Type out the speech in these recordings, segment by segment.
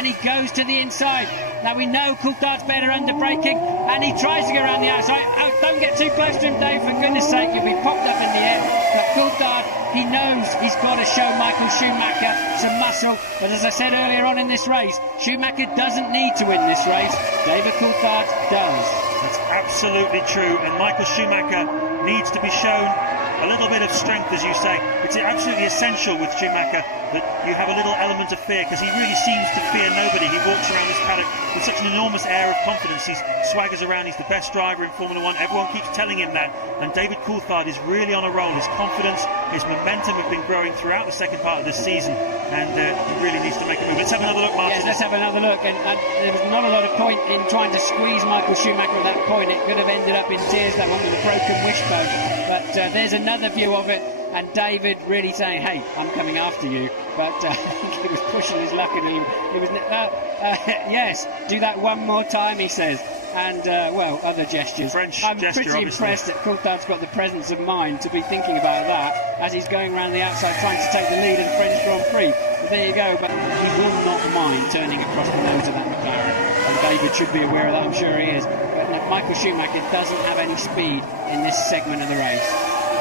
and he goes to the inside. Now we know Coulthard's better under braking, and he tries to go around the outside. Oh, don't get too close to him, Dave, for goodness sake, you'll be popped up in the air. But Coulthard, he knows he's got to show Michael Schumacher some muscle, but as I said earlier on in this race, Schumacher doesn't need to win this race. David Coulthard does. That's absolutely true, and Michael Schumacher needs to be shown a little bit of strength, as you say. It's absolutely essential with Schumacher that you have a little element of fear, because he really seems to fear nobody. He walks around this paddock with such an enormous air of confidence. He swaggers around, he's the best driver in Formula 1. Everyone keeps telling him that, and David Coulthard is really on a roll. His confidence, his momentum have been growing throughout the second part of this season, and he really needs to make a move. Let's have another look, Martin. Yes, let's have another look, and there was not a lot of point in trying to squeeze Michael Schumacher at that point. It could have ended up in tears, that one with a broken wishbone, but there's another view of it, and David really saying, hey, I'm coming after you. But I think he was pushing his luck, and he was yes, do that one more time, he says. And well, other gestures. I'm gesture, pretty impressed that Coulthard's got the presence of mind to be thinking about that as he's going around the outside trying to take the lead in the French Grand Prix. But there you go, but he will not mind turning across the nose of that McLaren, and David should be aware of that, I'm sure he is. But Michael Schumacher doesn't have any speed in this segment of the race.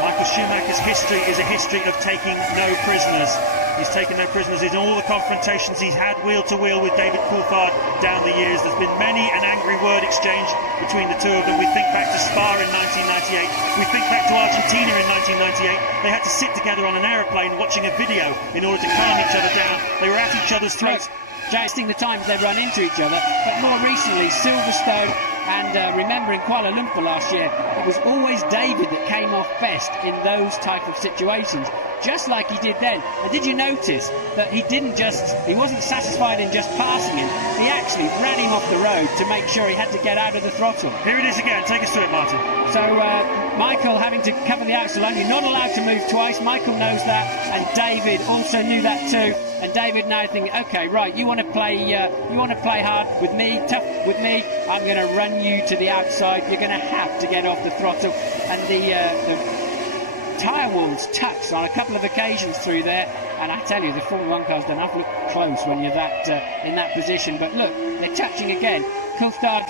Michael Schumacher's history is a history of taking no prisoners. He's taken no prisoners in all the confrontations he's had wheel to wheel with David Coulthard down the years. There's been many an angry word exchange between the two of them. We think back to Spa in 1998. We think back to Argentina in 1998. They had to sit together on an aeroplane watching a video in order to calm each other down. They were at each other's throats. Jousting the times they've run into each other, but more recently Silverstone, and remember in Kuala Lumpur last year, it was always David that came off best in those type of situations, just like he did then. And did you notice that he wasn't satisfied in just passing him, he actually ran him off the road to make sure he had to get out of the throttle. Here it is again, take us through it, Martin. So Michael having to cover the axle only, not allowed to move twice. Michael knows that, and David also knew that too. And David now thinking, okay, right, you want to play hard with me, tough with me. I'm going to run you to the outside. You're going to have to get off the throttle. And the tyre walls touched on a couple of occasions through there. And I tell you, the Formula 1 cars don't have to look close when you're in that position. But look, they're touching again. Coulthard